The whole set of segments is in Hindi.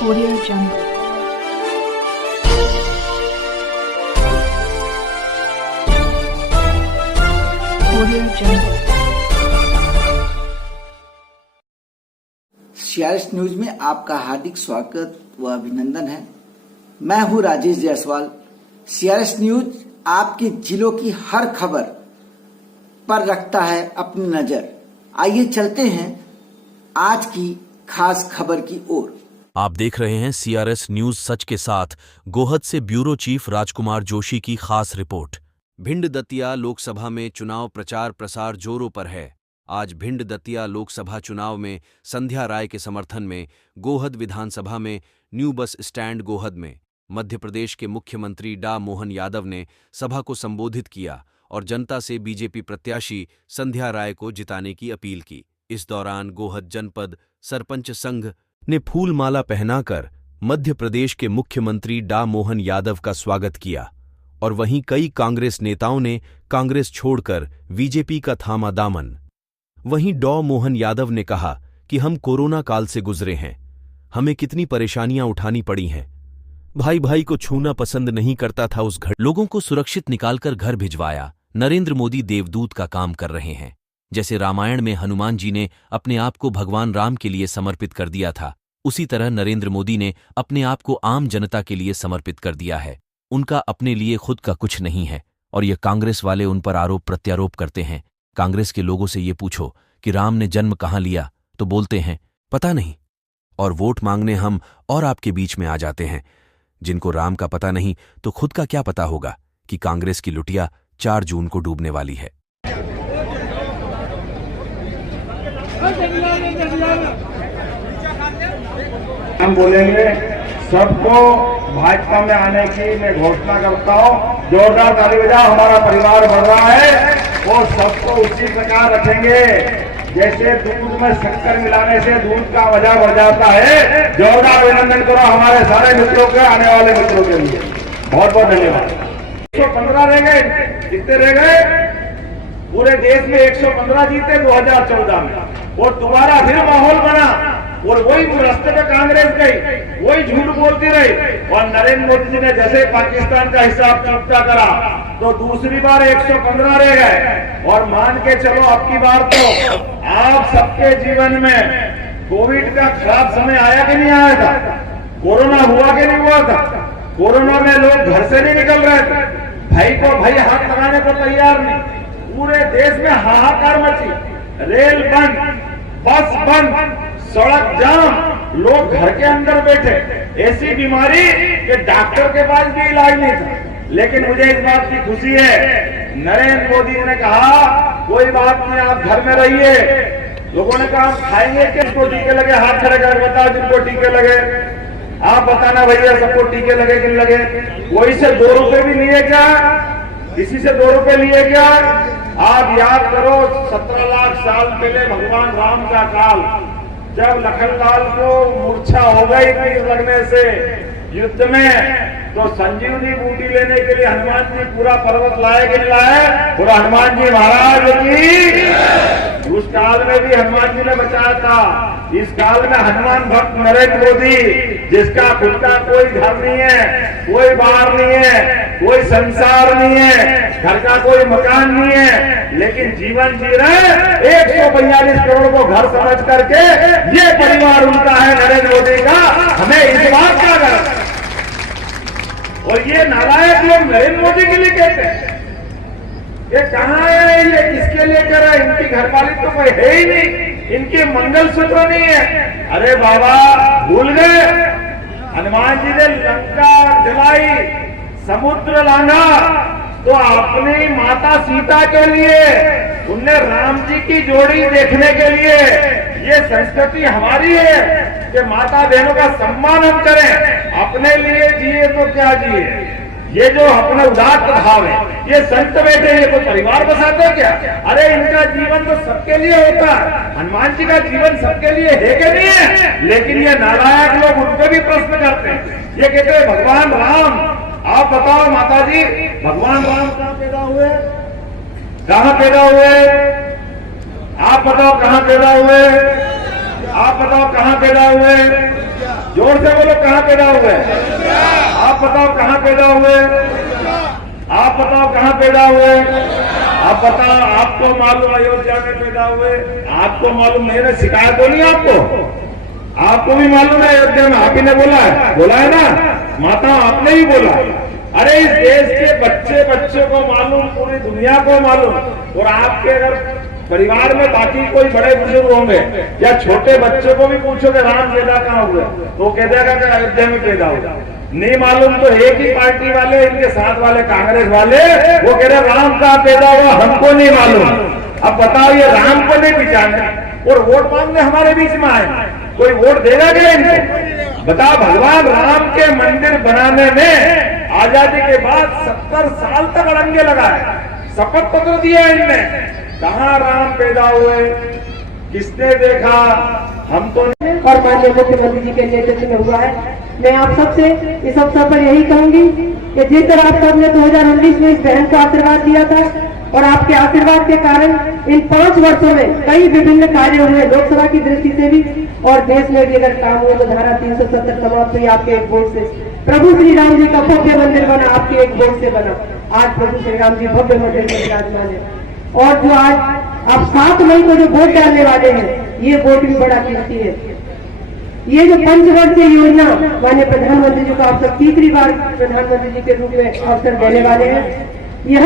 Audio Jungle. Audio Jungle. CRS news में आपका हार्दिक स्वागत व अभिनंदन है। मैं हूं राजेश जायसवाल। सीआरएस न्यूज आपके जिलों की हर खबर पर रखता है अपनी नजर। आइए चलते हैं आज की खास खबर की ओर। आप देख रहे हैं सीआरएस न्यूज सच के साथ। गोहद से ब्यूरो चीफ राजकुमार जोशी की खास रिपोर्ट। भिंड दतिया लोकसभा में चुनाव प्रचार प्रसार जोरों पर है। आज भिंड दतिया लोकसभा चुनाव में संध्या राय के समर्थन में गोहद विधानसभा में न्यू बस स्टैंड गोहद में मध्य प्रदेश के मुख्यमंत्री डा मोहन यादव ने सभा को संबोधित किया और जनता से बीजेपी प्रत्याशी संध्या राय को जिताने की अपील की। इस दौरान गोहद जनपद सरपंच संघ ने फूलमाला पहनाकर मध्य प्रदेश के मुख्यमंत्री डा मोहन यादव का स्वागत किया और वहीं कई कांग्रेस नेताओं ने कांग्रेस छोड़कर बीजेपी का थामा दामन। वहीं डॉ मोहन यादव ने कहा कि हम कोरोना काल से गुजरे हैं, हमें कितनी परेशानियां उठानी पड़ी हैं। भाई भाई को छूना पसंद नहीं करता था उस घर। लोगों को सुरक्षित निकालकर घर भिजवाया। नरेंद्र मोदी देवदूत का काम कर रहे हैं। जैसे रामायण में हनुमान जी ने अपने आप को भगवान राम के लिए समर्पित कर दिया था, उसी तरह नरेंद्र मोदी ने अपने आप को आम जनता के लिए समर्पित कर दिया है। उनका अपने लिए खुद का कुछ नहीं है और ये कांग्रेस वाले उन पर आरोप प्रत्यारोप करते हैं। कांग्रेस के लोगों से ये पूछो कि राम ने जन्म कहाँ लिया तो बोलते हैं पता नहीं, और वोट मांगने हम और आपके बीच में आ जाते हैं। जिनको राम का पता नहीं तो खुद का क्या पता होगा कि कांग्रेस की लुटिया 4 जून को डूबने वाली है। हम बोलेंगे सबको भाजपा में आने की मैं घोषणा करता हूँ। जोरदार ताली बजाओ। हमारा परिवार बढ़ रहा है वो सबको उसी प्रकार रखेंगे जैसे दूध में शक्कर मिलाने से दूध का मजा बढ़ जाता है। जोरदार अभिनंदन करो हमारे सारे मित्रों के, आने वाले मित्रों के लिए बहुत बहुत धन्यवाद। 115 रह गए, कितने रह गए? पूरे देश में 115 जीते 2014 में, और दोबारा फिर माहौल बना और वही रास्ते पे कांग्रेस गई, वही झूठ बोलती रही। और नरेंद्र मोदी जी ने जैसे पाकिस्तान का हिसाब चुकता करा तो दूसरी बार 115 रह गए। और मान के चलो अब की बार तो आप सबके जीवन में कोविड का खराब समय आया कि नहीं आया था? कोरोना हुआ कि नहीं हुआ था? कोरोना में लोग घर से नहीं निकल रहे थे, भाई को भाई हाथ लगाने को तैयार नहीं। पूरे देश में हाहाकार मची, रेल बंद, बस बंद, सड़क जाम, लोग घर के अंदर बैठे। ऐसी बीमारी कि डॉक्टर के पास भी इलाज नहीं था। लेकिन मुझे इस बात की खुशी है, नरेंद्र मोदी जी ने कहा कोई बात नहीं, आप घर में रहिए। लोगों ने कहा खाएंगे किसको टीके लगे? हाथ खड़े कर बताओ जिनको टीके लगे। आप बताना भैया सबको टीके लगे कि नहीं लगे? कोई से 2 रुपए भी लिए क्या? किसी से 2 रुपए लिए क्या? आप याद करो 17 लाख साल पहले भगवान राम का काल, जब लखनलाल को मूर्छा हो गई तीर लगने से युद्ध में, तो संजीवनी बूटी लेने के लिए हनुमान जी पूरा पर्वत लाए कि नहीं लाए? पूरा हनुमान जी महाराज की। उस काल में भी हनुमान जी ने बचाया था। इस काल में हनुमान भक्त नरेंद्र मोदी, जिसका खुद का कोई घर नहीं है, कोई बाहर नहीं है, कोई संसार नहीं है, घर का कोई मकान नहीं है, लेकिन जीवन जी रहे 142 करोड़ को घर समझ करके। ये परिवार उनका है नरेंद्र मोदी का, हमें इस बात का गर्व। और ये नालायक लोग नरेंद्र मोदी के लिए कहते हैं, ये कहाँ है, ये किसके लिए कर रहा है? इनकी घरवाली तो कोई है ही नहीं, इनके मंगलसूत्र नहीं है। अरे बाबा भूल गए, हनुमान जी ने लंका जलाई, समुद्र लांघा तो अपनी माता सीता के लिए, उनने राम जी की जोड़ी देखने के लिए। ये संस्कृति हमारी है कि माता बहनों का सम्मान हम करें, अपने लिए जिए तो क्या जिए। ये जो अपना उदात्त भाव है, ये संत बैठे ये तो परिवार बसाते क्या? अरे इनका जीवन तो सबके लिए होता है। हनुमान जी का जीवन सबके लिए है कि नहीं है? लेकिन ये नालायक लोग उन पे भी प्रश्न करते हैं। ये कहते हैं भगवान राम, आप बताओ माता जी, भगवान राम कहाँ पैदा हुए? कहाँ पैदा हुए? आप बताओ कहाँ पैदा हुए? आप बताओ कहाँ पैदा हुए? जोर से बोलो, कहाँ पैदा हुए? आप बताओ कहाँ पैदा हुए? आप बताओ कहाँ पैदा हुए? आप बताओ, आपको मालूम अयोध्या में पैदा हुए? आपको मालूम नहीं है? शिकायत होनी आपको भी मालूम है अयोध्या में, आप ही ने बोला है ना माता, आपने ही बोला। अरे इस देश के बच्चे को मालूम, पूरी दुनिया को मालूम। और आपके अगर परिवार में बाकी कोई बड़े बुजुर्ग होंगे या छोटे बच्चों को भी पूछोगे राम पैदा कहाँ हुए, तो वो कह देगा कि अयोध्या में पैदा हुआ। नहीं मालूम तो एक ही पार्टी वाले, इनके साथ वाले कांग्रेस वाले, वो कह रहे राम कहाँ पैदा हुआ, हमको नहीं मालूम। अब बताओ, ये राम को नहीं पहचाने और वोट मांगने हमारे बीच में आए, कोई वोट देगा क्या इनको? बताओ, भगवान राम के मंदिर बनाने में आजादी के बाद 70 साल तक अड़ंगे लगाए, शपथ पत्र दिया इनने। कहाँ राम पैदा हुए, किसने देखा? हम तो नहीं। और माननीय मुख्यमंत्री जी के नेतृत्व में हुआ है। मैं आप सबसे इस अवसर पर यही कहूंगी कि जिस तरह आप सबने 2019 में इस बहन का आशीर्वाद दिया था और आपके आशीर्वाद के कारण इन 5 वर्षों में कई विभिन्न कार्य हुए, लोकसभा की दृष्टि से भी और देश में भी अगर काम हुआ तो धारा 370 समाप्त हुई आपके एक वोट से। प्रभु श्री राम जी का भव्य मंदिर बना, आपके एक वोट से बना। आज प्रभु श्री राम जी भव्य मंदिर में विराजमान है। और जो आज आप 7 मई को जो वोट डालने वाले हैं, ये वोट भी बड़ा कीमती है। ये जो पंचवर्षीय योजना माननीय प्रधानमंत्री जी को आप सब तीसरी बार प्रधानमंत्री जी के रूप में अवसर देने वाले हैं। यह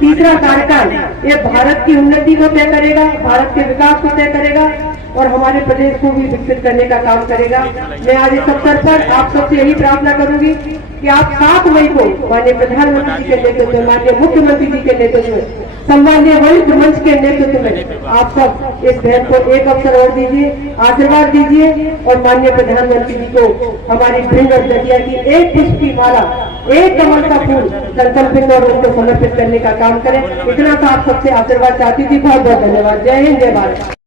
तीसरा कार्यकाल ये भारत की उन्नति को तय करेगा, भारत के विकास को तय करेगा और हमारे प्रदेश को भी विकसित करने का काम करेगा। मैं आज इस अवसर पर आप सबसे यही प्रार्थना करूंगी कि आप 7 मई को माननीय प्रधानमंत्री जी के नेतृत्व में, माननीय मुख्यमंत्री जी के नेतृत्व में, सम्मानीय वरिष्ठ मंच के नेतृत्व में आप सब इस बहन को एक अवसर और दीजिए, आशीर्वाद दीजिए और माननीय प्रधानमंत्री जी को हमारी भिंड और दतिया की एक पुष्प की माला, एक कमल का फूल संकल्पित और उनको समर्पित करने का काम करें। इतना सा आप सबसे आशीर्वाद चाहती थी। बहुत बहुत धन्यवाद। जय हिंद, जय भारत।